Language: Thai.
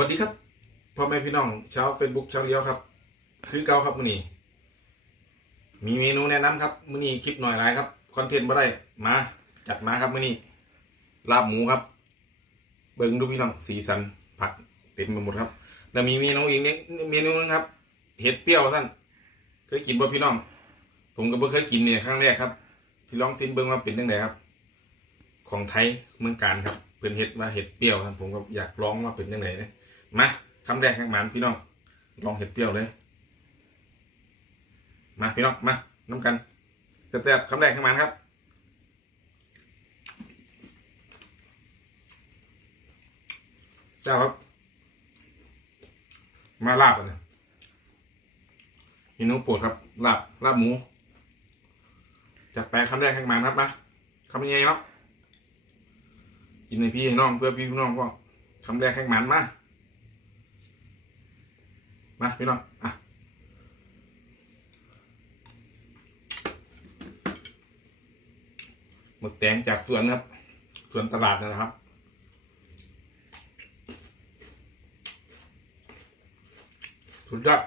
วัสดีครับพ่อแม่พี่น้องชาวเฟซบุ๊กชาวเลี้ยวครับ คือเก่าครับมื้อนี้ มีเมนูแนะนำครับมื้อนี้คลิปหน่อยหลายครับคอนเทนต์บ่ได้มา จัดมาครับมื้อนี้ลาบหมูครับ เบิ่งดูพี่น้องสีสันผักเต็มไปหมดครับ แล้วมีเมนูอีกเมนูนึงครับ เห็ดเปรี้ยวท่านเคยกินบ่พี่น้อง ผมก็บ่เคยกินเนี่ยครั้งแรกครับ ที่ลองซิมเบิ่งว่าเป็นจังไดครับ ของไทยเมืองการครับเพิ่นเห็ดว่าเห็ดเปรี้ยวครับผมก็อยากลองว่าเป็นจังไดนะ มาคำแรกแห่งหมานพี่น้องลองเห็ดเปรี้ยวเลย มาพี่น้องมาน้ำกันแซ่บๆคำแรกแห่งหมานครับเจ้าครับ มาลาบกันเลยเมนูโปรดครับลาบลาบหมูจัดไปลคำแรกแห่งหมานครับมาคำยังไงเนาะกินในพี่ให้น้องเพื่อพี่พี่น้องก็คำแรกแห่งหมานมา มาพี่น้องอะหมึกแดงจากสวนครับสวนตลาดนะครับสุดยอด